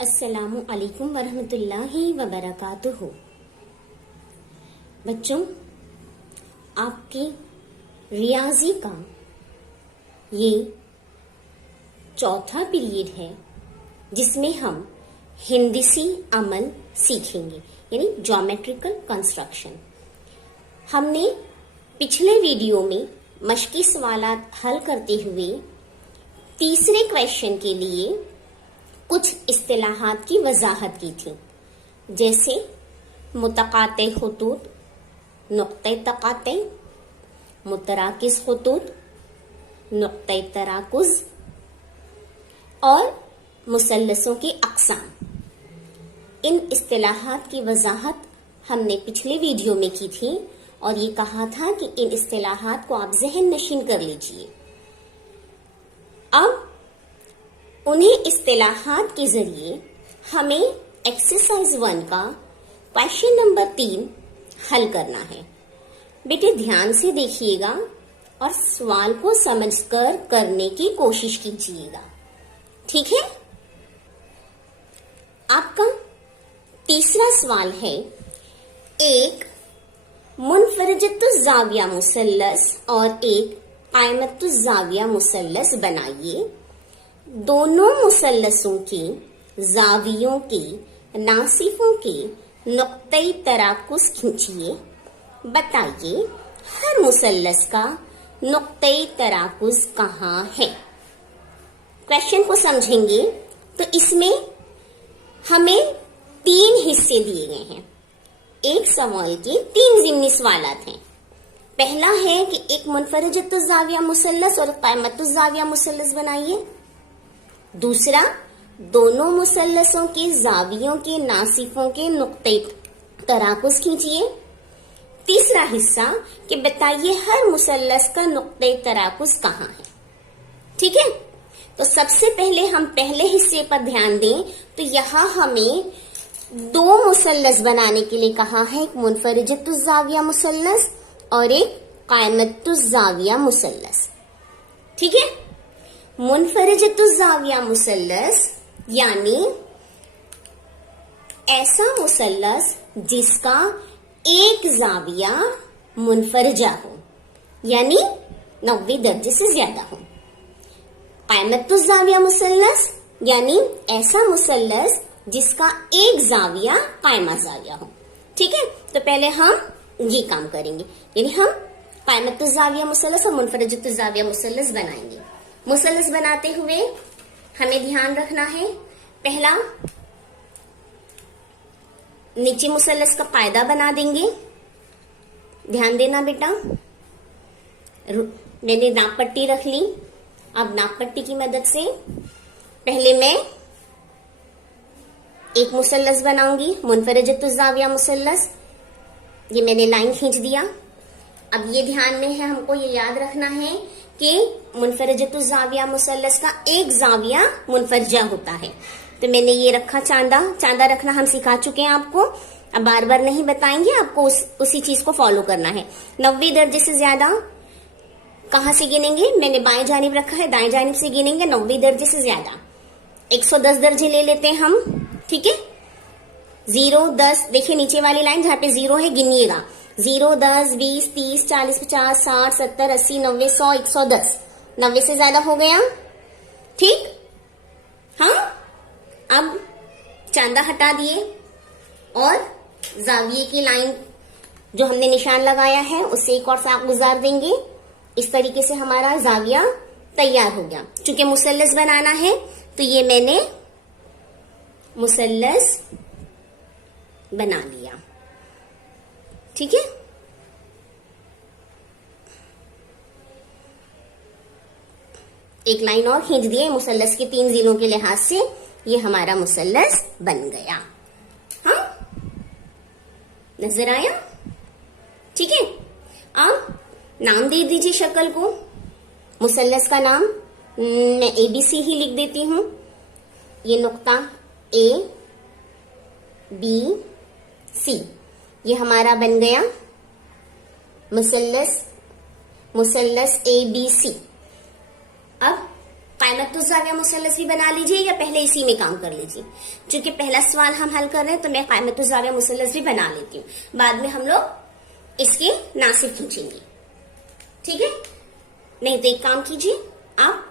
अस्सलामु अलैकुम वरहमतुल्लाहि वबरकातुहू। बच्चों, आपके रियाजी का ये चौथा पीरियड है जिसमें हम हिंदसी अमल सीखेंगे, यानी ज्योमेट्रिकल कंस्ट्रक्शन। हमने पिछले वीडियो में मश्की सवालात हल करते हुए तीसरे क्वेश्चन के लिए कुछ इस्तिलाहात की वजाहत की थी, जैसे मुतकाते खुतूत, नुक्ते तकाते, मुतराकिस खुतूत, नुक्ते तराकुज और मुसल्लसों की अक़साम। इन इस्तिलाहात की वजाहत हमने पिछले वीडियो में की थी और ये कहा था कि इन इस्तिलाहात को आप ज़हन नशीन कर लीजिए। अब उन्हीं इस्तिलाहात के जरिए हमें एक्सरसाइज 1 का क्वेश्चन नंबर 3 हल करना है। बेटे ध्यान से देखिएगा और सवाल को समझकर करने की कोशिश कीजिएगा, ठीक है। आपका तीसरा सवाल है, एक मुनफरजतुज़ ज़ाविया मुसल्लस और एक क़ाइमतुज़ ज़ाविया मुसल्लस बनाइए। दोनों मुसल्लसों के जावियों के नासिफों के नुक्ते तराकुस खींचिए। बताइए हर मुसल्लस का नुक्ते तराकुस कहाँ है। क्वेश्चन को समझेंगे तो इसमें हमें 3 हिस्से दिए गए हैं। एक सवाल के 3 ज़िम्नी सवालात हैं। पहला है कि एक मुनफरजतुज़ ज़ाविया मुसल्लस और क़ाइमतुज़ ज़ाविया मुसल्लस बनाइए। दूसरा, दोनों मुसल्लसों के जावियों के नासिफों के नुक्ते तराकुस खींचिए। तीसरा हिस्सा कि बताइए हर मुसल्लस का नुक्ते तराकुस कहाँ है, ठीक है। तो सबसे पहले हम पहले हिस्से पर ध्यान दें तो यहाँ हमें 2 मुसल्लस बनाने के लिए कहा है, एक मुनफरजतुज़ ज़ाविया मुसल्लस और एक क़ाइमतुज़ ज़ाविया मुसल्लस, ठीक है। मुनफरजतुज़ ज़ाविया मुसल्लस यानी ऐसा मुसल्लस जिसका एक जाविया मुनफरजा हो, यानी 90 दर्जे से ज्यादा हो। क़ाइमतुज़ ज़ाविया मुसल्लस यानी ऐसा मुसल्लस जिसका एक जाविया कायमा जाविया हो, ठीक है। तो पहले हम ये काम करेंगे, यानी हम क़ाइमतुज़ ज़ाविया मुसल्लस और मुनफरजतुज़ ज़ाविया मुसल्लस बनाएंगे। मुसल्लस बनाते हुए हमें ध्यान रखना है, पहला नीचे मुसल्लस का कायदा बना देंगे। ध्यान देना बेटा, मैंने नाप पट्टी रख ली। अब नाप पट्टी की मदद से पहले मैं एक मुसल्लस बनाऊंगी, मुनफरजतुज़ ज़ाविया मुसल्लस। ये मैंने लाइन खींच दिया। अब ये ध्यान में है, हमको ये याद रखना है कि मुनफरजतुज़ ज़ाविया मुसल्लस का एक जाविया मुनफरजा होता है। तो मैंने ये रखा चांदा रखना हम सिखा चुके हैं आपको, अब बार बार नहीं बताएंगे, आपको उसी चीज को फॉलो करना है। 90 दर्जे से ज्यादा कहाँ से गिनेंगे, मैंने बाएं जानिब रखा है, दाएं जानिब से गिनेंगे 90 दर्जे से ज्यादा। 110 दर्जे ले लेते हैं हम, ठीक है। 0, 10, देखिए नीचे वाली लाइन जहाँ पे 0 है गिनिएगा। 0, 10, 20, 30, 40, 50, 60, 70, 80, 90, 100, 110। 90 से ज्यादा हो गया, ठीक। हाँ, अब चांदा हटा दिए और जाविये की लाइन जो हमने निशान लगाया है उससे एक और साफ गुजार देंगे। इस तरीके से हमारा जाविया तैयार हो गया। चूंकि मुसल्लस बनाना है तो ये मैंने मुसल्लस बना लिया, ठीक है। एक लाइन और खींच दिए मुसल्लस के 3 जिलों के लिहाज से, ये हमारा मुसल्लस बन गया। हाँ, नजर आया, ठीक है। अब नाम दे दीजिए शक्ल को। मुसल्लस का नाम मैं ABC ही लिख देती हूं। ये नुक्ता A B C ये हमारा बन गया मुसल्लस ABC। अब कायमतुज़्ज़ाविया मुसल्लस भी बना लीजिए या पहले इसी में काम कर लीजिए। क्योंकि पहला सवाल हम हल कर रहे हैं तो मैं कायमतुज़्ज़ाविया मुसल्लस भी बना लेती हूँ, बाद में हम लोग इसके नासिब खींचेंगे, ठीक है। नहीं तो एक काम कीजिए, आप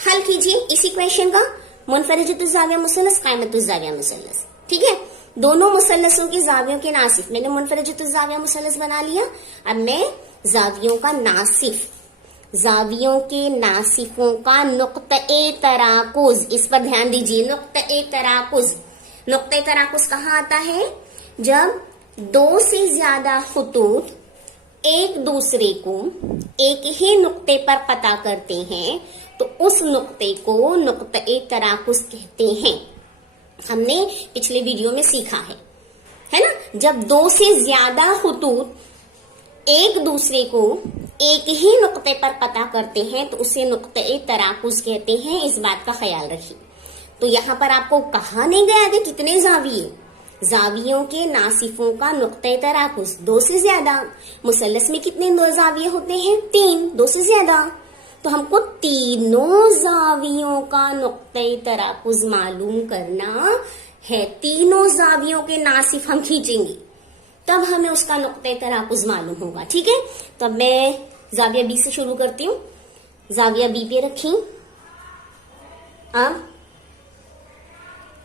हल कीजिए इसी क्वेश्चन का, मुनफरिजतुज़्ज़ाविया मुसल्लस, कायमतुज़्ज़ाविया मुसल्लस, ठीक है। दोनों मुसल्लसों के जावियों के नासिफ, मैंने मुनफरिजतुज़्ज़ाविया मुसल्लस बना लिया। अब मैं जावियों का नासिफ, जावियों के नासिफों का नुक्ते तराकुज, इस पर ध्यान दीजिए। नुक्ते तराकुज, नुक्ते तराकुज कहाँ आता है? जब दो से ज्यादा खुतूत एक दूसरे को एक ही नुक्ते पर कता करते हैं तो उस नुक्ते को नुक्ते तराकुज कहते हैं। हमने पिछले वीडियो में सीखा है ना। जब दो से ज्यादा खुतूत एक दूसरे को एक ही नुक्ते पर कता करते हैं तो उसे नुक्ते तराकुज कहते हैं, इस बात का ख्याल रखिए। तो यहाँ पर आपको कहा नहीं गया कि कितने जाविये, जावियों के नासिफों का नुक्ते तराकुज दो से ज्यादा। मुसल्लस में कितने दो जाविये होते हैं? 3, दो से ज्यादा। तो हमको तीनों जावियों का नुक्ते तराकुज मालूम करना है। तीनों जावियों के नासिफ हम खींचेंगे तब हमें उसका नुक्ते तराकुज मालूम होगा, ठीक है। तो अब मैं जाविया बी से शुरू करती हूँ। जाविया बी पे रखी, अब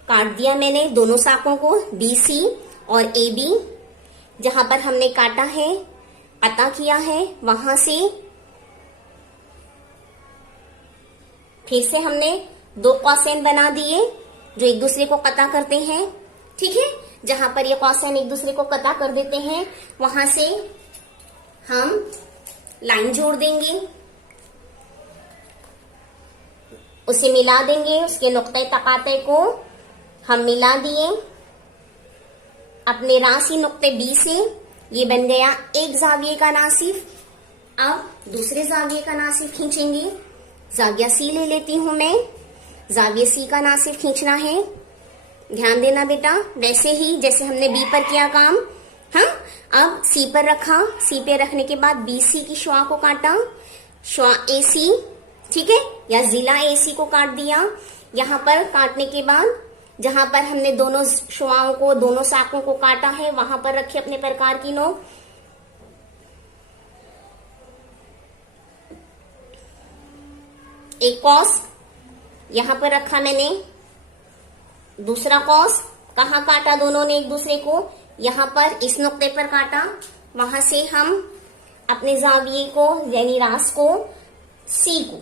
काट दिया मैंने दोनों साकों को, बी सी और ए बी। जहां पर हमने काटा है, कता किया है, वहां से फिर से हमने दो कौसैन बना दिए जो एक दूसरे को कता करते हैं, ठीक है। जहां पर ये कौसैन एक दूसरे को कता कर देते हैं वहां से हम लाइन जोड़ देंगे, उसे मिला देंगे, उसके नुक्ते तकाते को हम मिला दिए अपने रासी नुक्ते बी से। ये बन गया एक जाविये का नासिफ। अब दूसरे जाविये का नासिफ खींचेंगे। जाविया सी ले लेती हूं मैं, जाविया सी का नासिफ खींचना है। ध्यान देना बेटा, वैसे ही जैसे हमने बी पर किया काम। हाँ, अब सी पर रखा, सी पे रखने के बाद बी सी की शुआ को काटा, शुआ ए सी, ठीक है, या जिला ए सी को काट दिया। यहाँ पर काटने के बाद जहां पर हमने दोनों शुआओं को, दोनों साकों को काटा है वहां पर रखे अपने प्रकार की नोक। एक कॉस यहां पर रखा मैंने, दूसरा कॉस कहाँ काटा दोनों ने एक दूसरे को? यहां पर इस नुक्ते पर काटा। वहां से हम अपने जाविये को यानी रास को, सी को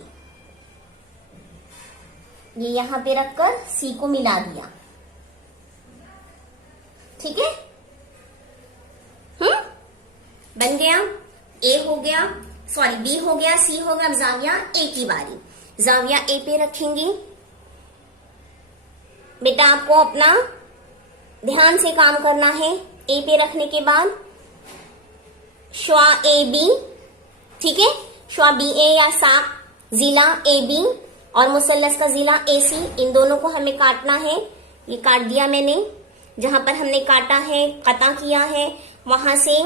ये यहां पे रखकर सी को मिला दिया, ठीक है। बन गया, ए हो गया, सॉरी बी हो गया, सी हो गया। अब जाविया ए की बारी, जाविया ए पे रखेंगे। बेटा आपको अपना ध्यान से काम करना है। ए पे रखने के बाद शुआ ए बी, ठीक है, शुआ बी ए या साक जिला ए बी और मुसल्लस का जिला ए सी, इन दोनों को हमें काटना है। ये काट दिया मैंने। जहां पर हमने काटा है, कता किया है, वहां से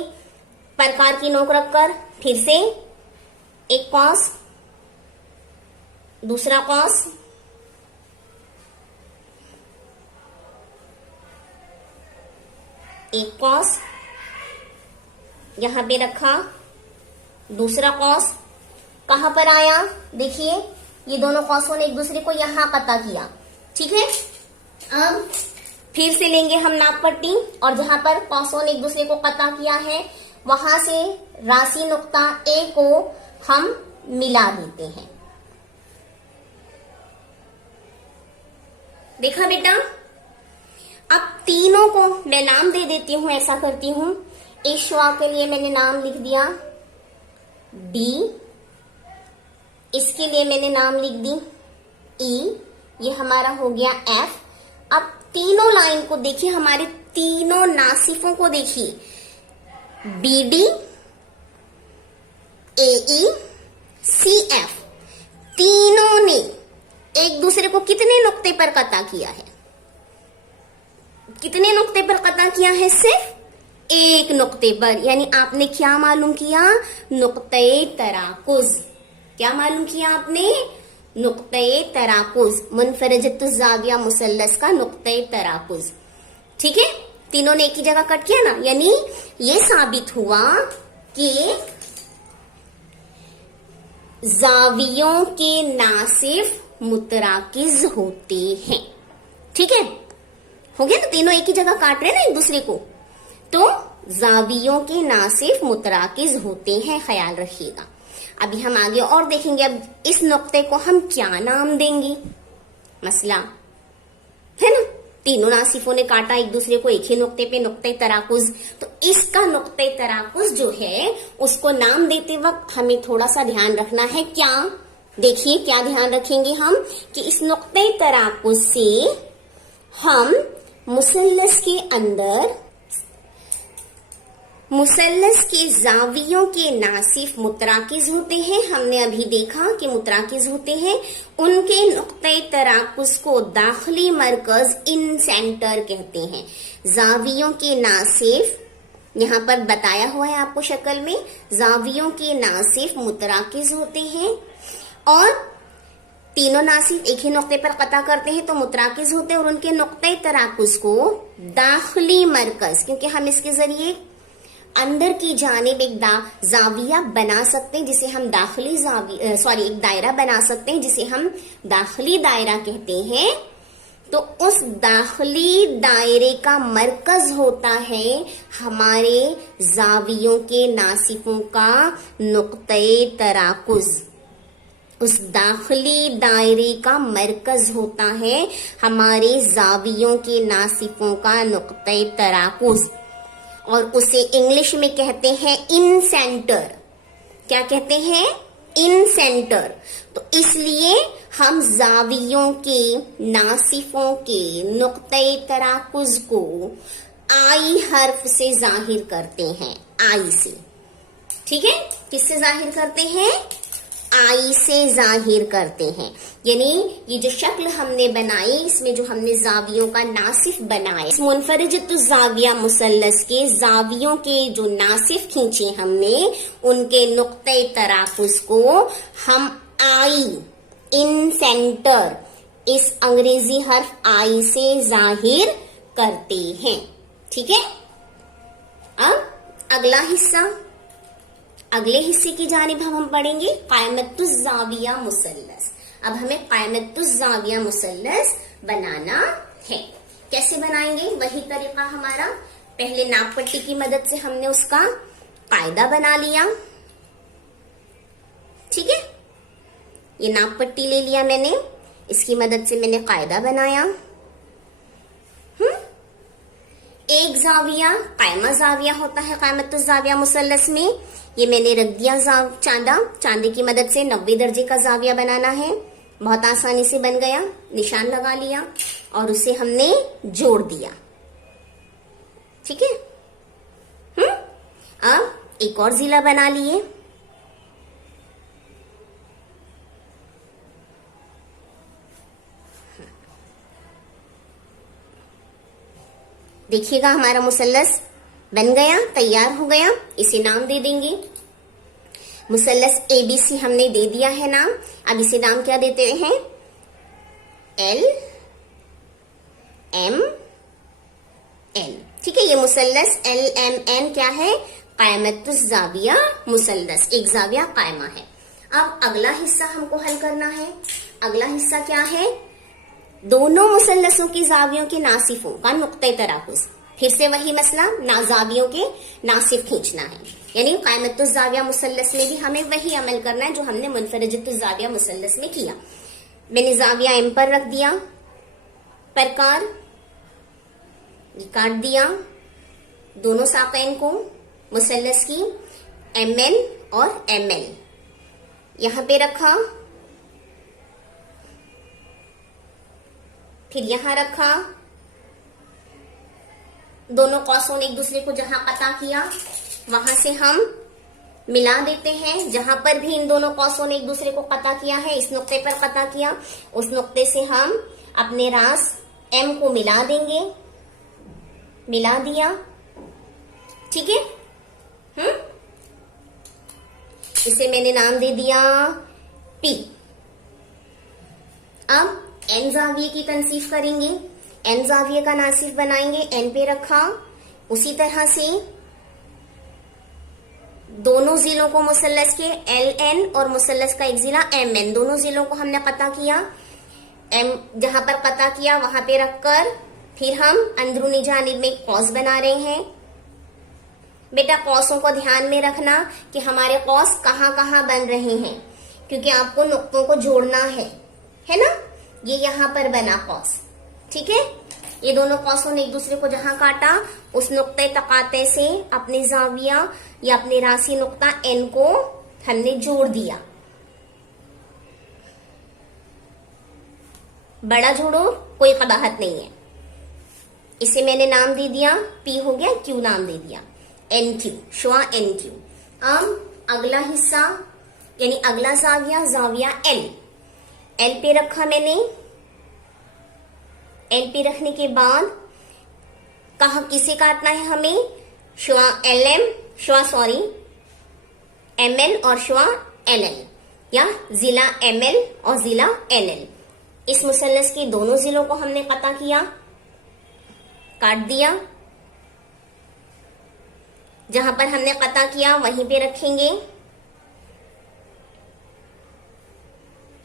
प्रकार की नोक रखकर फिर से एक कॉस, दूसरा कॉस, एक कॉस, यहां पे रखा, दूसरा कॉस कहां पर आया? देखिए ये दोनों कॉसों ने एक दूसरे को यहां कता किया, ठीक है। अब फिर से लेंगे हम नाप पट्टी और जहां पर कॉसों ने एक दूसरे को कता किया है वहां से राशि नुक्ता ए को हम मिला देते हैं। देखा बेटा, अब तीनों को मैं नाम दे देती हूं, ऐसा करती हूं। इस शुआ के लिए मैंने नाम लिख दिया डी, इसके लिए मैंने नाम लिख दी ई, ये हमारा हो गया एफ। अब तीनों लाइन को देखिए, हमारे तीनों नासिफों को देखिए, बी डी, ए ई, सी एफ, तीनों ने एक दूसरे को कितने नुक्ते पर कता किया है? कितने नुक्ते पर कता किया है? सिर्फ एक नुक्ते पर। यानी आपने क्या मालूम किया? नुक्ते तराकुज। क्या मालूम किया आपने? नुक्ते तराकुज, मुनफरजतुज जाविया मुसल्लस का नुक्ते तराकुज। ठीक है, तीनों ने एक ही जगह कट किया ना, यानी ये साबित हुआ कि जावियों के नासिफ मुतराकिज होते हैं। ठीक है, हो गया ना, तीनों एक ही जगह काट रहे हैं ना एक दूसरे को, तो जावियों के नासिफ मुतराकिज होते हैं, ख्याल रखिएगा। अभी हम आगे और देखेंगे। अब इस नुक्ते को हम क्या नाम देंगे, मसला है ना, तीनों नासिफों ने काटा एक दूसरे को एक ही नुक्ते पे, नुक्ते तराकुज। तो इसका नुक्ते तराकुज जो है उसको नाम देते वक्त हमें थोड़ा सा ध्यान रखना है। क्या, देखिए क्या ध्यान रखेंगे हम कि इस नुक्ते तराकुज से हम मुसल्लस के अंदर मुसल्लस के जावियों के नासिफ मुतराकिज होते हैं। हमने अभी देखा कि मुतराकिज होते हैं, उनके नुक्ते तराकुज को दाखिली मरकज इन सेंटर कहते हैं। जावियों के नासिफ यहाँ पर बताया हुआ है आपको शक्ल में, जावियों के नासिफ मुतराकिज होते हैं और तीनों नासिफ एक ही नुक्ते पर कता करते हैं तो मुतराकिज होते हैं, और उनके नुक्ते तराकुज को दाखिली मरकज, क्योंकि हम इसके जरिए अंदर की जानिब एक जाविया बना सकते हैं जिसे हम दाखिली एक दायरा बना सकते हैं जिसे हम दाखिली दायरा कहते हैं। तो उस दाखिली दायरे का मरकज होता है हमारे जावियों के नासिफों का नुक्ते तराकुज। उस दाखिली दायरे का मरकज होता है हमारे जावियों के नासिफों का नुक्ते तराकुज, और उसे इंग्लिश में कहते हैं इन सेंटर। क्या कहते हैं? इन सेंटर। तो इसलिए हम जावियों के नासिफों के नुक्ते तराकुज को आई हर्फ से जाहिर करते हैं, आई से। ठीक है, किससे जाहिर करते हैं? आई से जाहिर करते हैं। यानी ये जो शक्ल हमने बनाई, इसमें जो हमने जावियों का नासिफ बनाया, इस मुनफरजतुज जाविया मुसल्लस के जावियों के जो नासिफ खींचे हमने, उनके नुक्ते तराकुज को हम आई, इन सेंटर, इस अंग्रेजी हर्फ आई से जाहिर करते हैं। ठीक है, अब अगला हिस्सा, अगले हिस्से की जानिब हम पढ़ेंगे कायमतुज जाविया मुसल्लस। अब हमें कायमतुज जाविया मुसल्लस बनाना है। कैसे बनाएंगे? वही तरीका हमारा, पहले नाप पट्टी की मदद से हमने उसका कायदा बना लिया। ठीक है, ये नाप पट्टी ले लिया मैंने, इसकी मदद से मैंने कायदा बनाया। एक जाविया कायमा जाविया होता है कायमतुज जाविया मुसल्लस में, ये मैंने रख दिया चांदा, चांदे की मदद से 90 दर्जे का जाविया बनाना है। बहुत आसानी से बन गया, निशान लगा लिया और उसे हमने जोड़ दिया। ठीक है, अब एक और जिला बना लिए। देखिएगा हमारा मुसल्लस बन गया, तैयार हो गया। इसे नाम दे देंगे, मुसल्लस ABC हमने दे दिया है नाम। अब इसे नाम क्या देते हैं? LMN। ठीक है, ये मुसल्लस LMN क्या है? कायमतुज जाविया मुसल्लस, एक जाविया कायमा है। अब अगला हिस्सा हमको हल करना है। अगला हिस्सा क्या है? दोनों मुसल्लसों की जावियों के नासिफों का नुक्ते तराकुज। फिर से वही मसला, जावियों के नासिफ खींचना है। यानी कायमतुज जाविया मुसल्लस में भी हमें वही अमल करना है जो हमने मुनफरजतुज जाविया मुसल्लस में किया। मैंने जाविया एम पर रख दिया, प्रकार ये काट दिया, दोनों साकैन को मुसल्लस की MN और ML यहां पे रखा, फिर यहां रखा। दोनों कौसों ने एक दूसरे को जहां कता किया वहां से हम मिला देते हैं। जहां पर भी इन दोनों कौसों ने एक दूसरे को कता किया है, इस नुक्ते पर कता किया, उस नुक्ते से हम अपने रास M को मिला देंगे। मिला दिया, ठीक है। इसे मैंने नाम दे दिया P। अब एन जाविये की तनसीफ करेंगे, एन जाविये का नासिफ बनाएंगे, एन पे रखा। उसी तरह से दोनों जिलों को मुसल्लस के एल एन और मुसल्लस का एक जिला एम एन, दोनों जिलों को हमने कता किया। एम जहां पर कता किया वहां पे रखकर फिर हम अंदरूनी जानिब में कौस बना रहे हैं। बेटा कौसों को ध्यान में रखना कि हमारे कौस कहाँ कहाँ बन रहे हैं, क्योंकि आपको नुक्तों को जोड़ना है ना। ये यहाँ पर बना कौस, ठीक है। ये दोनों कौसों ने एक दूसरे को जहां काटा, उस नुक्ते तकाते से अपने जाविया या अपने राशि नुक्ता एन को हमने जोड़ दिया। बड़ा जोड़ो, कोई कबाहत नहीं है। इसे मैंने नाम दे दिया, पी हो गया, क्यू नाम दे दिया, एन क्यू, शुआ एन क्यू। अब अगला हिस्सा यानी अगला जाविया, जाविया एल, एल पे रखा मैंने। एल पे रखने के बाद कहा किसे काटना है हमें, शुआ एल एम, शुआ सॉरी एम एन और शुआ एल एल, या जिला एम एल और जिला एल एल। इस मुसल्लस के दोनों जिलों को हमने कता किया, काट दिया। जहां पर हमने कता किया वहीं पे रखेंगे।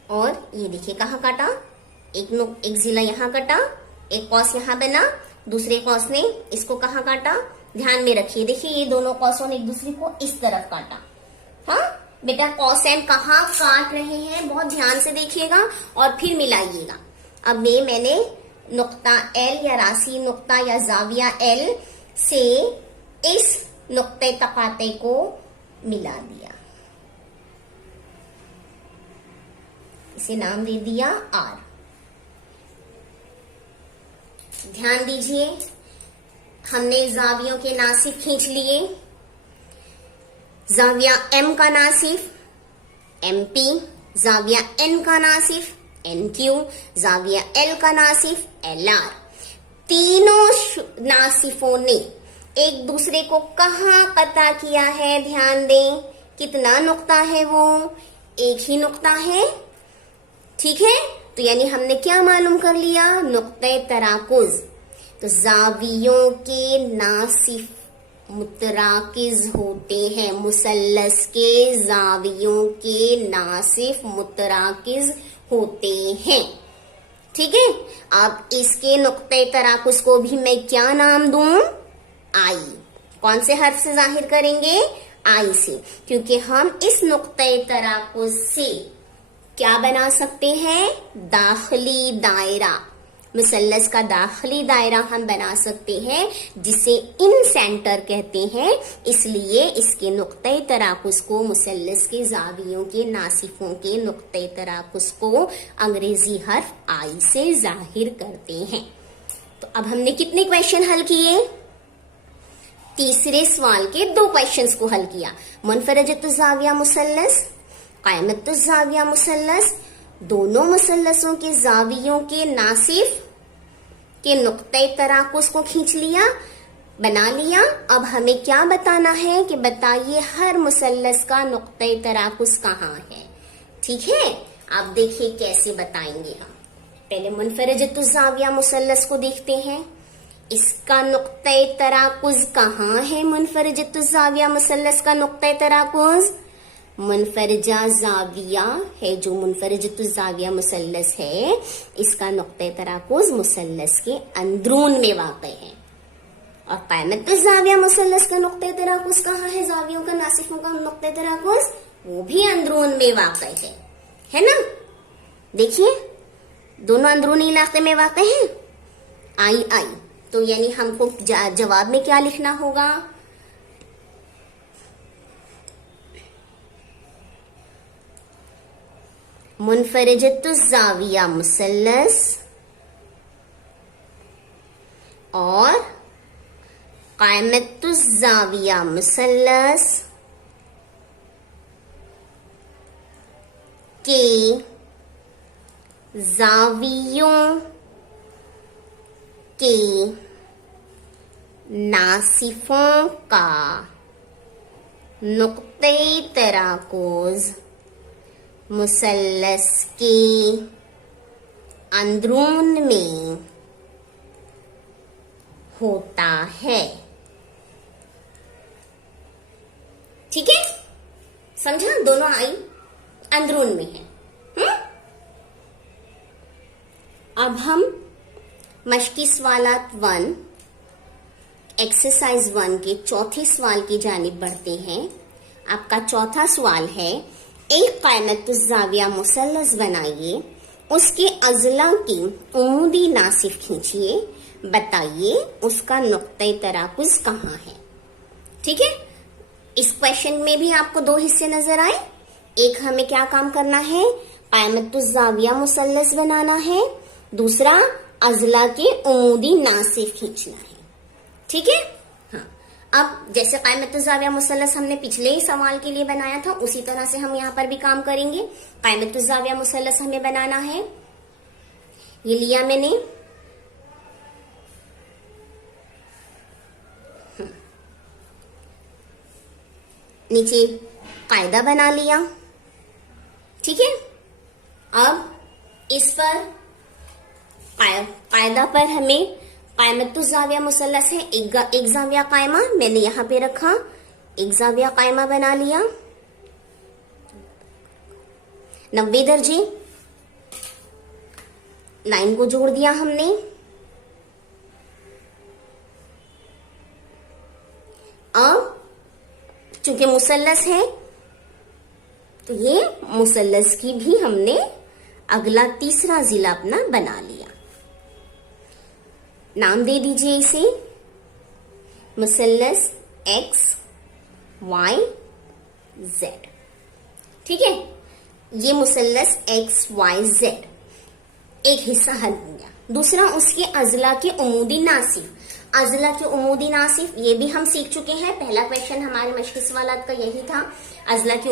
और ये देखिए कहाँ काटा, एक जिला यहां कटा, एक कौस यहां बना, दूसरे कौस ने इसको कहाँ काटा, ध्यान में रखिए। देखिए ये दोनों कौसों ने एक दूसरे को इस तरफ काटा। हाँ बेटा कौस एम कहाँ काट रहे हैं बहुत ध्यान से देखिएगा और फिर मिलाइएगा। अब मैंने नुक्ता एल या राशि नुक्ता या जाविया एल से इस नुक्ते तकाते को मिला दिया, इसे नाम दे दिया आर। ध्यान दीजिए, हमने जावियों के नासिफ खींच लिए। जाविया एम का नासिफ एम पी, जाविया एन का नासिफ एन क्यू, जाविया एल का नासिफ एल आर। तीनों नासिफों ने एक दूसरे को कहाँ कता किया है, ध्यान दें। कितना नुक्ता है वो, एक ही नुक्ता है, ठीक है। तो यानी हमने क्या मालूम कर लिया, नुक्ते तराकुज। तो जावियों के नासिफ मुतराकिज होते हैं, मुसल्लस के जावियों के नासिफ मुतराकिज होते हैं, ठीक है। अब इसके नुक्ते तराकुज को भी मैं क्या नाम दूं, आई। कौन से हर्फ से जाहिर करेंगे, आई से, क्योंकि हम इस नुक्ते तराकुज से क्या बना सकते हैं, दाखिली दायरा, मुसल्लस का दाखिली दायरा हम बना सकते हैं, जिसे इन सेंटर कहते हैं। इसलिए इसके नुक्ते तराकुस को, मुसल्लस के जावियों के नासिफों के नुक्ते तराकुस को अंग्रेजी हर्फ आई से जाहिर करते हैं। तो अब हमने कितने क्वेश्चन हल किए, तीसरे सवाल के 2 क्वेश्चंस को हल किया। मुनफरजतुज जाविया मुसल्लस, कायमतुज जाविया मुसल्लस, दोनों मुसल्लसों के जावियों के नासिफ के नुक्ते तराकुस को खींच लिया, बना लिया। अब हमें क्या बताना है कि बताइए हर मुसल्लस का नुक्ते तराकुस कहाँ है, ठीक है। आप देखिए कैसे बताएंगे हम। पहले मुनफरजतुज जाविया मुसल्लस को देखते हैं, इसका नुक्ते तराकुस कहाँ है। मुनफरजतुज जाविया मुसल्लस का नुक्ते तराकुस मुनफरजा जाविया है, जो मुनफरजतुज जाविया मुसल्लस है, इसका नुक्ते तराकुस मुसल्लस के अंदरून में वाक़ है। और कायमतुज जाविया मुसल्लस का नुक्ते तराकुस कहाँ है, जावियों का नासिफों का नुक्ते तराकुस वो भी अंदरून में वाक़ है ना। देखिए दोनों अंदरूनी इलाके में वाक़ हैं। आई आई, तो यानी हमको जवाब में क्या लिखना होगा, मुनफरजतुज जाविया मुसल्लस और कायमतुज जाविया मुसल्लस के जावियों के नासिफों का नुक्ते तराकुज मुसल्लस के अंदरून में होता है। ठीक है, समझा? दोनों आई अंदरून में है। अब हम मश्की सवालात 1 एक्सरसाइज 1 के चौथे सवाल की जानिब बढ़ते हैं। आपका चौथा सवाल है, एक कायमतुज़्ज़ाविया मुसल्लस बनाइए, उसके अज़ला की उमूदी नासिफ खींचिए, बताइए उसका नुक्ते तराकुज कहाँ है। ठीक है, इस क्वेश्चन में भी आपको 2 हिस्से नजर आए। एक, हमें क्या काम करना है, कायमतुज़्ज़ाविया मुसल्लस बनाना है, दूसरा अज़ला के उमूदी नासिफ खींचना है। ठीक है, हाँ। अब जैसे कायमतुज़्ज़ाविया मुसल्लस हमने पिछले ही सवाल के लिए बनाया था, उसी तरह से हम यहाँ पर भी काम करेंगे। कायमतुज़्ज़ाविया मुसल्लस हमें बनाना है। ये लिया मैंने, नीचे कायदा बना लिया। ठीक है, अब इस पर कायदा पर हमें कायमतुज़्ज़ाविया मुसल्लस है, एक ज़ाविया कायमा मैंने यहां पे रखा, एक ज़ाविया कायमा बना लिया, 90 दर्जे, लाइन को जोड़ दिया हमने। अब चूंकि मुसल्लस है तो ये मुसल्लस की भी हमने अगला तीसरा जिला अपना बना लिया। नाम दे दीजिए इसे मुसल्लस एक्स वाई जेड। ठीक है, ये मुसल्लस एक्स वाई जेड एक हिस्सा हल हो गया। दूसरा, उसके अज़ला के उमूदी नासिफ। अज़ला के उमूदी नासिफ ये भी हम सीख चुके हैं। पहला क्वेश्चन हमारे मश्की सवालात का यही था, अज़ला के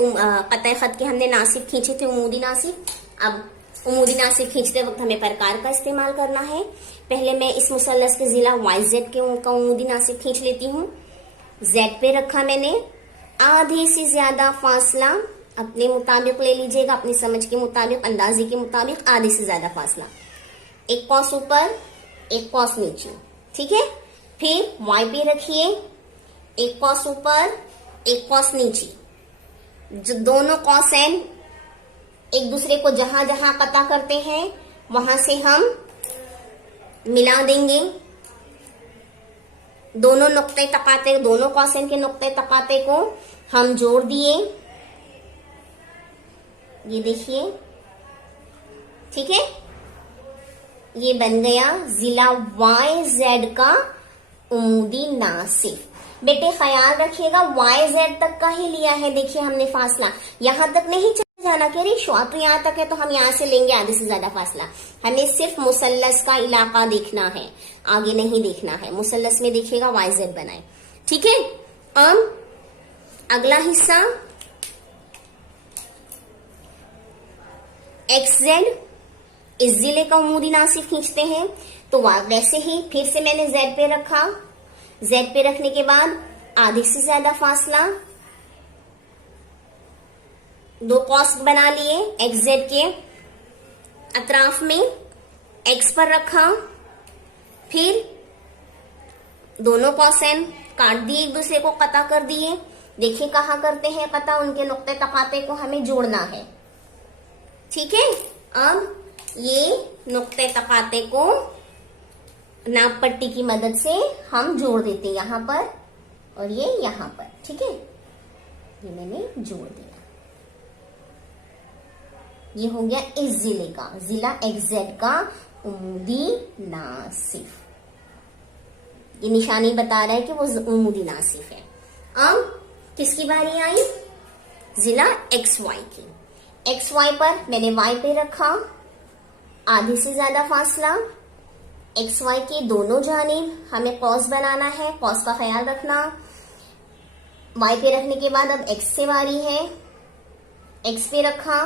क़तए ख़त के हमने नासिफ खींचे थे, उमूदी नासिफ। अब उमूदी नासिफ खींचते वक्त हमें प्रकार का इस्तेमाल करना है। पहले मैं इस मुसल्लस के जिला वाई जेड के का उमूदी नासिफ खींच लेती हूँ। जेड पे रखा मैंने, आधे से ज्यादा फासला अपने मुताबिक ले लीजिएगा, अपनी समझ के मुताबिक, अंदाजे के मुताबिक आधे से ज्यादा फासला। एक कॉस ऊपर, एक कॉस नीचे। ठीक है, फिर वाई पे रखिए, एक कॉस ऊपर, एक कॉस नीचे। जो दोनों कॉसेन एक दूसरे को जहां जहां कता करते हैं वहां से हम मिला देंगे। दोनों नुक्ते तकाते, दोनों कॉसेन के नुक्ते तकाते को हम जोड़ दिए, ये देखिए। ठीक है, ये बन गया जिला वाई जेड का उमूदी नासिफ। बेटे ख्याल रखिएगा वाई जेड तक का ही लिया है। देखिए हमने फासला यहां तक नहीं चले जाना, कह रही शुआ तो यहां तक है तो हम यहां से लेंगे आधे से ज्यादा फासला। हमें सिर्फ मुसल्लस का इलाका देखना है, आगे नहीं देखना है। मुसल्लस में देखिएगा वाई जेड बनाए। ठीक है, अब अगला हिस्सा एक्स जेड, इस जिले का उमूदी नासिफ खींचते हैं। तो वैसे ही फिर से मैंने जेड पे रखा, जेड पे रखने के बाद आधे से ज्यादा फासला, 2 कॉस बना लिए एक्स जेड के अतराफ में, एक्स पर रखा, फिर दोनों कॉसेन काट दिए, एक दूसरे को कता कर दिए। देखिए कहाँ करते हैं कता, उनके नुक्ते तकाते को हमें जोड़ना है। ठीक है, अब ये नुक्ते तकाते को नाप पट्टी की मदद से हम जोड़ देते हैं यहाँ पर और ये यहाँ पर। ठीक है, ये मैंने जोड़ दिया। ये हो गया इस जिले का, जिला एक्सजेड का उमूदी नासिफ। ये निशानी बता रहा है कि वो उमूदी नासिफ है। अब किसकी बारी आई, जिला एक्स वाई की। एक्स वाई पर मैंने वाई पे रखा, आधे से ज्यादा फासला, एक्स वाई की दोनों जानिब हमें कॉस बनाना है, कॉस का ख्याल रखना। वाई पे रखने के बाद अब एक्स से बारी है, एक्स पे रखा,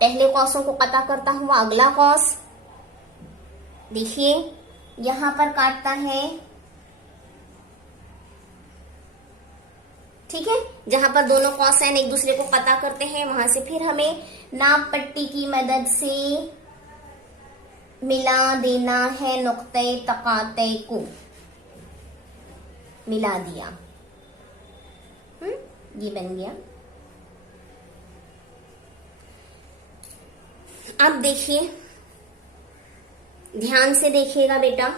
पहले कॉसों को कता करता हुआ अगला कॉस, देखिए यहां पर काटता है। ठीक है, जहां पर दोनों कॉसेन एक दूसरे को कता करते हैं वहां से फिर हमें नाप पट्टी की मदद से मिला देना है नुक्ते तकाते को, मिला दिया। ये बन गया। अब देखिए, ध्यान से देखिएगा बेटा,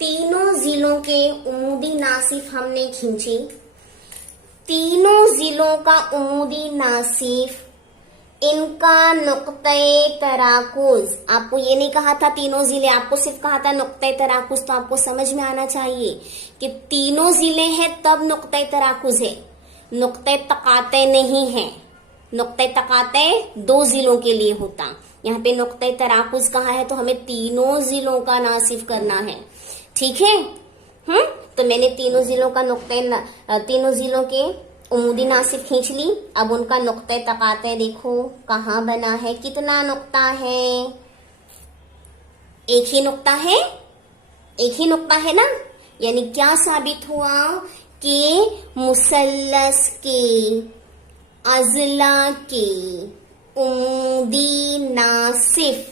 तीनों जिलों के उमूदी नासिफ हमने खींचे। तीनों जिलों का उमूदी नासिफ, इनका नुक्ते तराकुज, आपको ये नहीं कहा था तीनों जिले, आपको सिर्फ कहा था नुक्ते तराकुज, तो आपको समझ में आना चाहिए कि तीनों जिले हैं तब नुक्ते तराकुज है, नुक्ते तकाते नहीं है। नुक्ते तकाते 2 जिलों के लिए होता, यहाँ पे नुक्ते तराकुज कहा है तो हमें तीनों जिलों का नासिफ करना है, ठीक है। तो मैंने तीनों जिलों का तीनों जिलों के उमूदी नासिफ खींच ली। अब उनका नुक्ते तकाते देखो कहाँ बना है, कितना नुक्ता है, एक ही नुक्ता है, एक ही नुक्ता है ना। यानी क्या साबित हुआ कि मुसल्लस के अजला के उमूदी नासिफ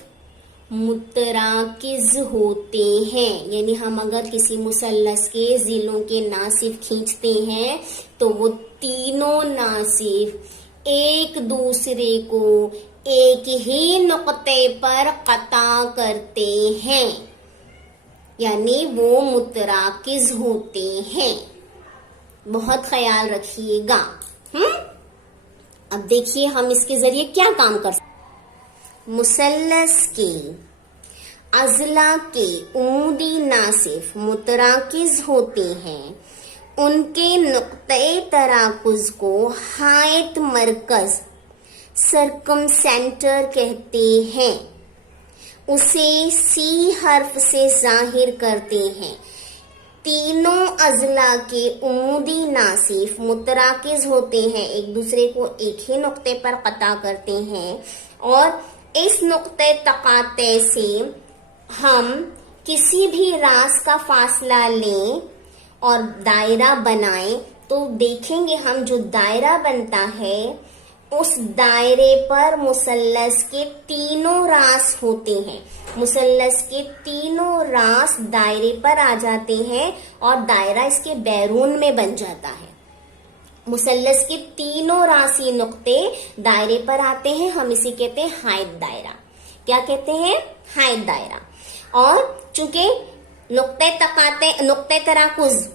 मुतराकिज होते हैं। यानी हम अगर किसी मुसल्लस के जिलों के नासिफ खींचते हैं तो वो तीनों नासिफ एक दूसरे को एक ही नुक्ते पर कता करते हैं, यानी वो मुतराकिज होते हैं। बहुत ख्याल रखिएगा। अब देखिए हम इसके जरिए क्या काम कर सकते। मुसल्लस के अजला के उमूदी नासिफ मुतराकिज होते हैं, उनके नुक्ते तराकुज को हायत मरकज सरकम सेंटर कहते हैं। उसे सी हर्फ से जाहिर करते हैं। तीनों अजला के उमूदी नासिफ मुतराकिज होते हैं, एक दूसरे को एक ही नुक्ते पर कता करते हैं, और इस नुक्ते तकाते से हम किसी भी रास का फासला लें और दायरा बनाएं तो देखेंगे हम जो दायरा बनता है उस दायरे पर मुसल्लस के तीनों रास होते हैं। मुसल्लस के तीनों रास दायरे पर आ जाते हैं और दायरा इसके बैरून में बन जाता है। मुसल्लस के तीनों रासी नुक्ते दायरे पर आते हैं, हम इसे कहते हैं हायत दायरा। क्या कहते हैं? हायत दायरा। और चूंकि नुक्ते तराकुज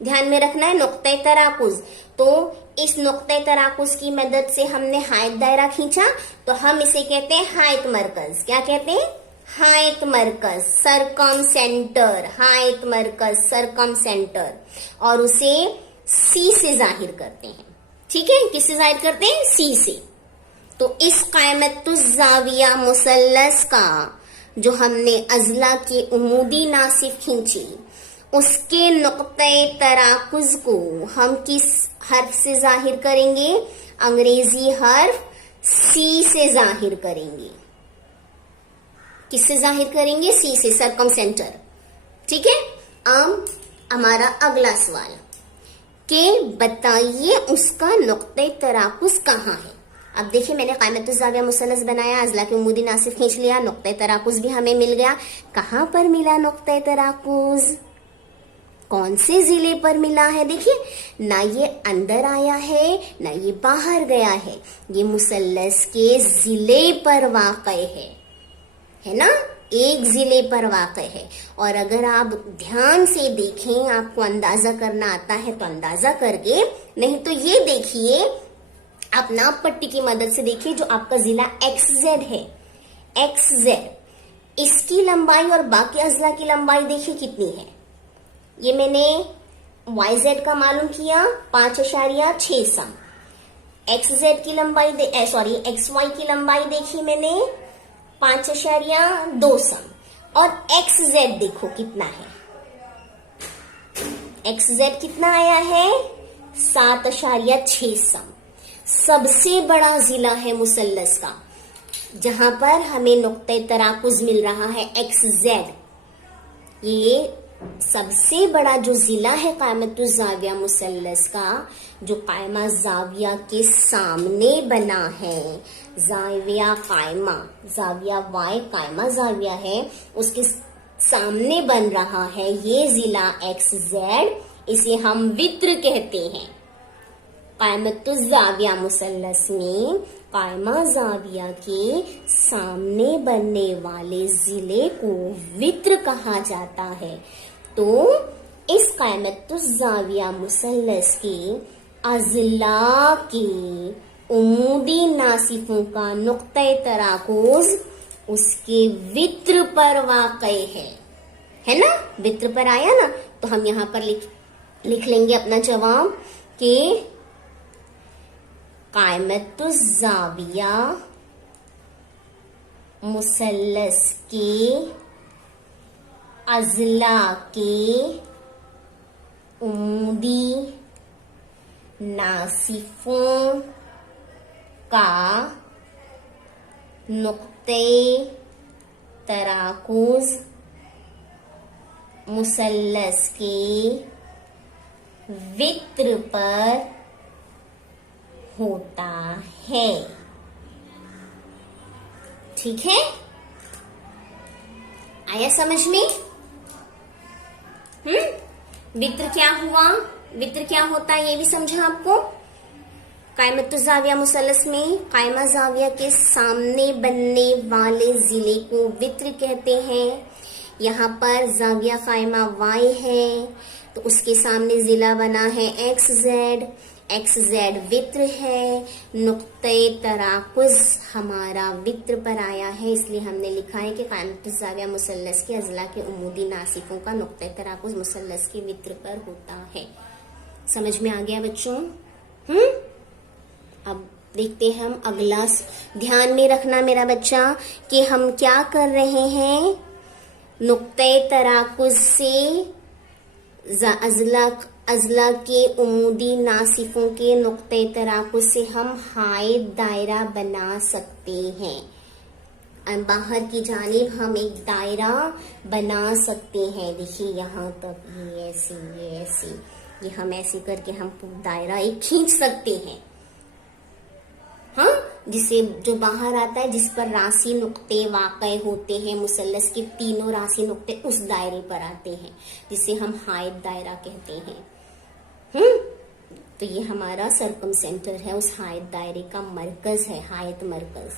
ध्यान में रखना है, नुक्ते तराकुज, तो इस नुक्ते तराकुज की मदद से हमने हायत दायरा खींचा तो हम इसे कहते हैं हायत मरकज। क्या कहते हैं? हायत मरकज, सरकम सेंटर, हायत मरकज सरकम सेंटर, और उसे सी से जाहिर करते हैं। ठीक है, किससे जाहिर करते हैं? सी से। तो इस कायमतुज़्ज़ाविया मुसल्लस का जो हमने अजला के उमूदी नासिफ खींची, उसके नुक्ते तराकुज को हम किस हर्फ से जाहिर करेंगे? अंग्रेजी हर्फ सी से जाहिर करेंगे। किससे जाहिर करेंगे? सी से, सरकम सेंटर। ठीक है। अब हमारा अगला सवाल कि बताइए उसका नुक्ते तराकुज कहाँ है। अब देखिए मैंने कायमतुज़्ज़ाविया मुसल्लस बनाया, अजला के उमूदी नासिफ खींच लिया, नुक्ते तराकुज भी हमें मिल गया। कहाँ पर मिला नुक्ते तराकुज? कौन से जिले पर मिला है? देखिए, ना ये अंदर आया है ना ये बाहर गया है, ये मुसल्लस के जिले पर वाक़े है ना, एक जिले पर वाक़े है। और अगर आप ध्यान से देखें, आपको अंदाजा करना आता है तो अंदाजा करके, नहीं तो ये देखिए, आप नाप पट्टी की मदद से देखिए, जो आपका जिला XZ है, XZ, इसकी लंबाई और बाकी अजला की लंबाई देखिए कितनी है। ये मैंने YZ का मालूम किया 5.6 सम, XZ की लंबाई XY की लंबाई देखी मैंने 5.2 सम, और XZ देखो कितना है। XZ कितना आया है? 7.6 सम। सबसे बड़ा जिला है मुसल्लस का, जहां पर हमें नुक्ते तराकुज मिल रहा है XZ। ये सबसे बड़ा जो जिला है कायमतुज़्ज़ाविया मुसल्लस का, जो कायमा जाविया के सामने बना है, जाविया कायमा, जाविया वाई कायमा जाविया है, उसके सामने बन रहा है ये जिला XZ, इसे हम वित्र कहते हैं। कायमतुज़्ज़ाविया मुसल्लस में कायमा जाविया के सामने बनने वाले जिले को वित्र कहा जाता है। तो इस कायमतुज़्ज़ाविया मुसल्लस के अज़ला के उमूदी नासिफों का नुक्ते तराकुज उसके वित्र पर वाक़ई है ना, वित्र पर आया ना। तो हम यहाँ पर लिख लेंगे अपना जवाब कि कायमतुज़्ज़ाविया मुसल्लस के अज़ला के उमूदी नासिफों का नुक्ते तराकुज मुसल्लस के वित्र पर होता है। ठीक है, आया समझ में? वित्र क्या हुआ, वित्र क्या होता है ये भी समझा आपको। कायमतुज़्ज़ाविया मुसल्लस में कायमा जाविया के सामने बनने वाले जिले को वित्र कहते हैं। यहाँ पर जाविया कायमा वाई है तो उसके सामने जिला बना है XZ, XZ वित्र है। नुक्ते तराकुज हमारा वित्र पर आया है, इसलिए हमने लिखा है कि कायमतुज़्ज़ाविया मुसल्लस के अज़ला के उमूदी नासिफों का नुक्ते तराकुज मुसल्लस के वित्र पर होता है। समझ में आ गया बच्चों? अब देखते हैं हम अगला। ध्यान में रखना मेरा बच्चा कि हम क्या कर रहे हैं, नुक्ते तराकुज से अज़ला के उमूदी नासिफों के नुक्ते तराकुज से हम हाइद दायरा बना सकते हैं। बाहर की जानिब हम एक दायरा बना सकते हैं। देखिए यहाँ तक ये ऐसे ये हम ऐसे करके हम दायरा एक खींच सकते हैं। हाँ, जिसे जो बाहर आता है, जिस पर राशि नुक्ते वाक़ई होते हैं, मुसल्लस के तीनों राशि नुक्ते उस दायरे पर आते हैं, जिसे हम हायत दायरा कहते हैं। तो ये हमारा सर्कम सेंटर है, उस हायत दायरे का मरकज है, हायत मरकज।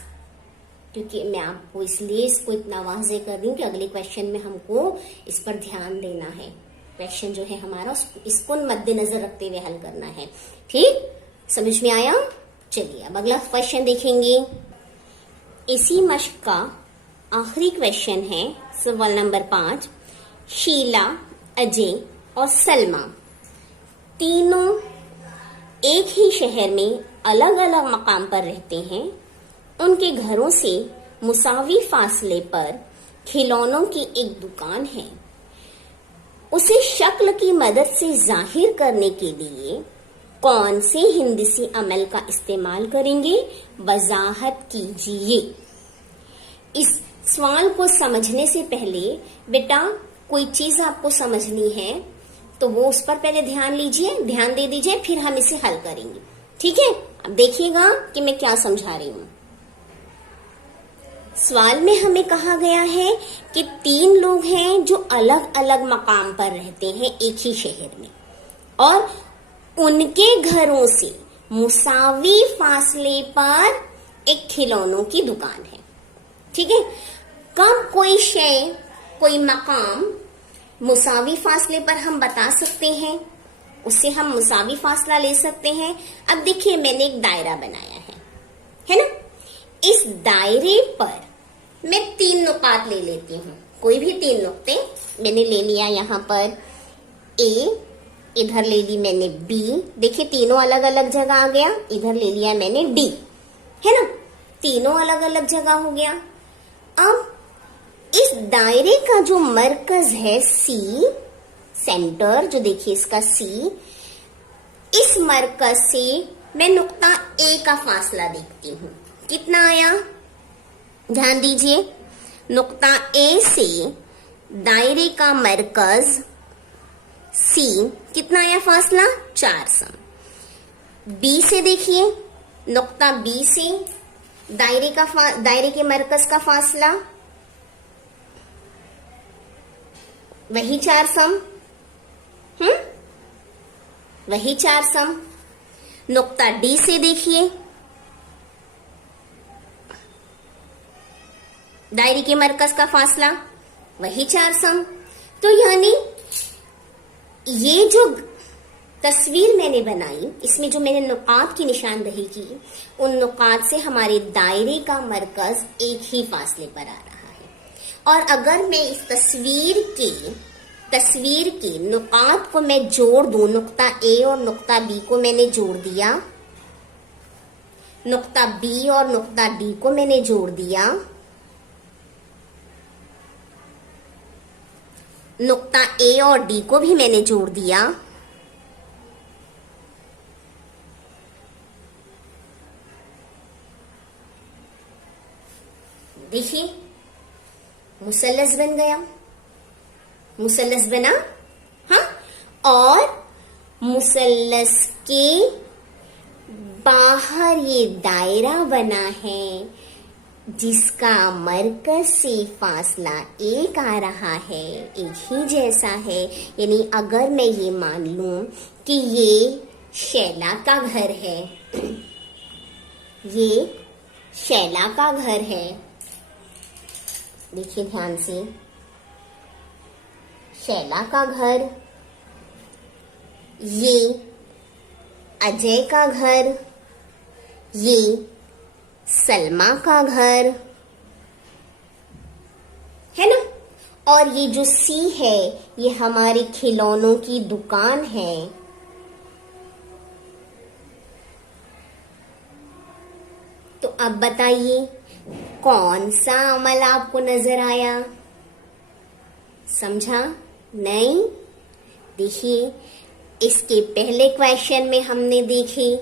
क्योंकि मैं आपको इसलिए इसको इतना वाज़ेह कर रही हूँ कि अगले क्वेश्चन में हमको इस पर ध्यान देना है। क्वेश्चन जो है हमारा इसको मद्देनजर रखते हुए हल करना है। ठीक, समझ में आया? चलिए अब अगला क्वेश्चन देखेंगे। इसी मश्क का आखिरी क्वेश्चन है, सवाल नंबर 5। शीला, अजय और सलमा तीनों एक ही शहर में अलग अलग मकाम पर रहते हैं। उनके घरों से मुसावी फासले पर खिलौनों की एक दुकान है। उसे शक्ल की मदद से जाहिर करने के लिए कौन से हिंदसी अमल का इस्तेमाल करेंगे? वजाहत कीजिए। इस सवाल को समझने से पहले बेटा कोई चीज आपको समझनी है तो वो उस पर पहले ध्यान दे दीजिए, फिर हम इसे हल करेंगे। ठीक है, अब देखिएगा कि मैं क्या समझा रही हूँ। सवाल में हमें कहा गया है कि 3 लोग हैं जो अलग अलग मकाम पर रहते हैं एक ही शहर में, और उनके घरों से मुसावी फासले पर एक खिलौनों की दुकान है। ठीक है, कब कोई शय, कोई मकाम मुसावी फासले पर हम बता सकते हैं, उससे हम मुसावी फासला ले सकते हैं। अब देखिए मैंने एक दायरा बनाया है ना। इस दायरे पर मैं 3 नुकात ले लेती हूँ, कोई भी 3 नुक्ते मैंने ले लिया। यहाँ पर A, इधर ले ली मैंने B, देखिए तीनों अलग अलग जगह आ गया। इधर ले लिया मैंने D, है ना, तीनों अलग अलग जगह हो गया। अब इस दायरे का जो मरकज है C, सेंटर जो देखिए इसका C, इस मरकज से मैं नुक्ता A का फासला देखती हूँ। कितना आया? ध्यान दीजिए, नुक्ता A से दायरे का मरकज सी कितना आया फासला 4 सम। बी से देखिए, नुक्ता बी से दायरे के मरकज का फासला वही 4 सम, वही 4 सम। नुक्ता डी से देखिए, दायरे के मरकज का फासला वही 4 सम। तो यानी ये जो तस्वीर मैंने बनाई, इसमें जो मैंने नुकात की निशानदही की, उन नुकात से हमारे दायरे का मरकज एक ही फासले पर आ रहा है। और अगर मैं इस तस्वीर के नुकात को मैं जोड़ दूं, नुक्ता ए और नुक्ता बी को मैंने जोड़ दिया, नुक्ता बी और नुक्ता डी को मैंने जोड़ दिया, नुक्ता ए और डी को भी मैंने जोड़ दिया, देखिए मुसल्लस बन गया, मुसल्लस बना। हाँ, और मुसल्लस के बाहर ये दायरा बना है जिसका मरकज से फासला एक आ रहा है, एक ही जैसा है। यानी अगर मैं ये मान लूं कि ये शैला का घर है, ये शैला का घर है, देखिए ध्यान से, शैला का घर, ये अजय का घर, ये सलमा का घर है ना, और ये जो सी है ये हमारे खिलौनों की दुकान है। तो अब बताइए कौन सा अमल आपको नजर आया? समझा? नहीं? देखिए इसके पहले क्वेश्चन में हमने देखे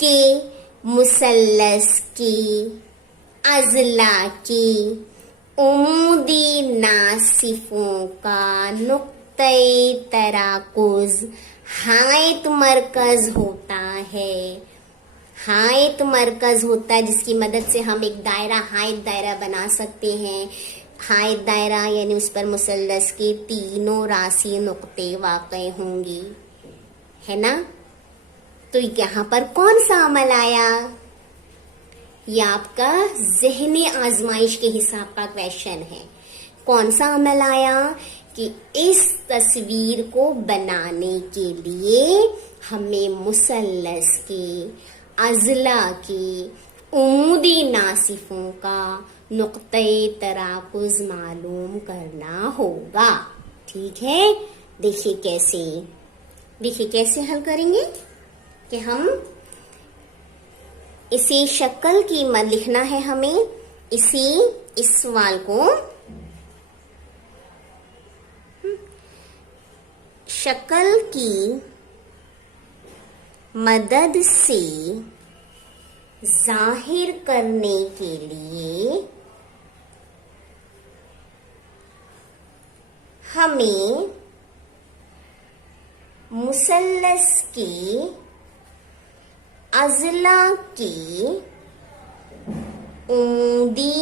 कि मुसल्लस की अज़ला की उमूदी नासिफों का नुक्ते तराकुज हायत मरकज होता है। हायत मरकज होता है जिसकी मदद से हम एक दायरा, हायत दायरा बना सकते हैं। हायत दायरा यानी उस पर मुसल्लस के तीनों राशि नुक्ते वाक़ई होंगी, है ना। तो यहाँ पर कौन सा अमल आया? ये आपका ज़हनी आजमाइश के हिसाब का क्वेश्चन है। कौन सा अमल आया कि इस तस्वीर को बनाने के लिए हमें मुसल्लस के अज़ला के उमूदी नासिफों का नुक्ते तराकुज मालूम करना होगा। ठीक है, देखिए कैसे हल करेंगे कि हम इसी शक्ल की मत लिखना है हमें, इस सवाल को शक्ल की मदद से जाहिर करने के लिए हमें मुसल्लस के अज़ला के उमूदी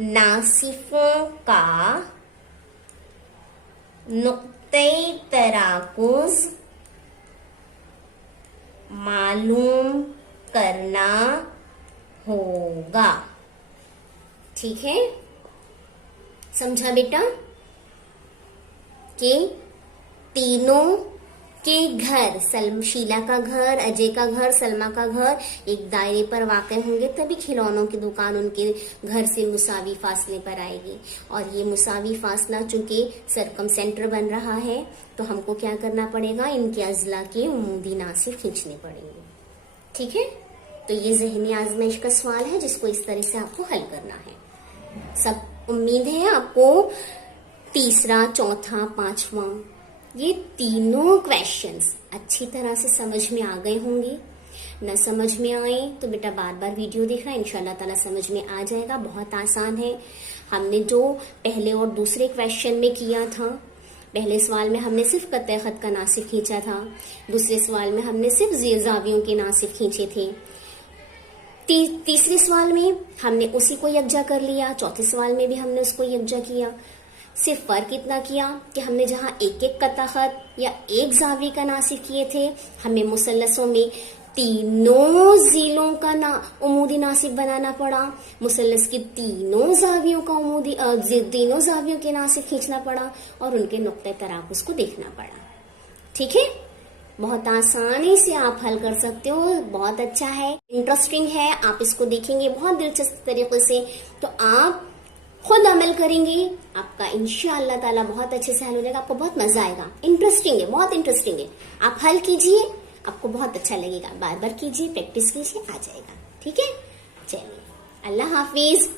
नासिफों का नुक्ते तराकुज मालूम करना होगा। ठीक है, समझा बेटा? कि तीनों के घर, शीला का घर, अजय का घर, सलमा का घर एक दायरे पर वाक़ होंगे, तभी खिलौनों की दुकान उनके घर से मुसावी फासले पर आएगी। और ये मुसावी फासला चूंकि सरकम सेंटर बन रहा है तो हमको क्या करना पड़ेगा? इनके अज़ला के उमूदी नासिफ खींचने पड़ेंगे। ठीक है, तो ये ज़हनी आजमाइश का सवाल है जिसको इस तरह से आपको हल करना है। सब उम्मीद है आपको तीसरा, चौथा, पांचवा ये तीनों क्वेश्चंस अच्छी तरह से समझ में आ गए होंगे। न समझ में आए तो बेटा बार बार वीडियो देखना, इंशाल्लाह ताला समझ में आ जाएगा। बहुत आसान है। हमने जो पहले और दूसरे क्वेश्चन में किया था, पहले सवाल में हमने सिर्फ कतई खत का नासिब खींचा था, दूसरे सवाल में हमने सिर्फ जावियों के नासिब खींचे थे, तीसरे सवाल में हमने उसी को यकजा कर लिया, चौथे सवाल में भी हमने उसको यकजा किया। सिर्फ फर्क इतना किया कि हमने जहां एक एक कतई खत या एक जावी का नासिब किए थे, हमें मुसल्लसों में तीनों जीलों का उमूदी नासिब बनाना पड़ा, मुसल्लस की तीनों जावियों के नासिब खींचना पड़ा और उनके नुक्ते तराकुस को देखना पड़ा। ठीक है, बहुत आसानी से आप हल कर सकते हो, बहुत अच्छा है, इंटरेस्टिंग है, आप इसको देखेंगे बहुत दिलचस्प तरीके से तो आप खुद अमल करेंगे, आपका इंशाअल्लाह ताला बहुत अच्छे से हल हो जाएगा, आपको बहुत मजा आएगा, इंटरेस्टिंग है, बहुत इंटरेस्टिंग है। आप हल कीजिए, आपको बहुत अच्छा लगेगा, बार बार कीजिए, प्रैक्टिस कीजिए, आ जाएगा। ठीक है, चलिए, अल्लाह हाफिज।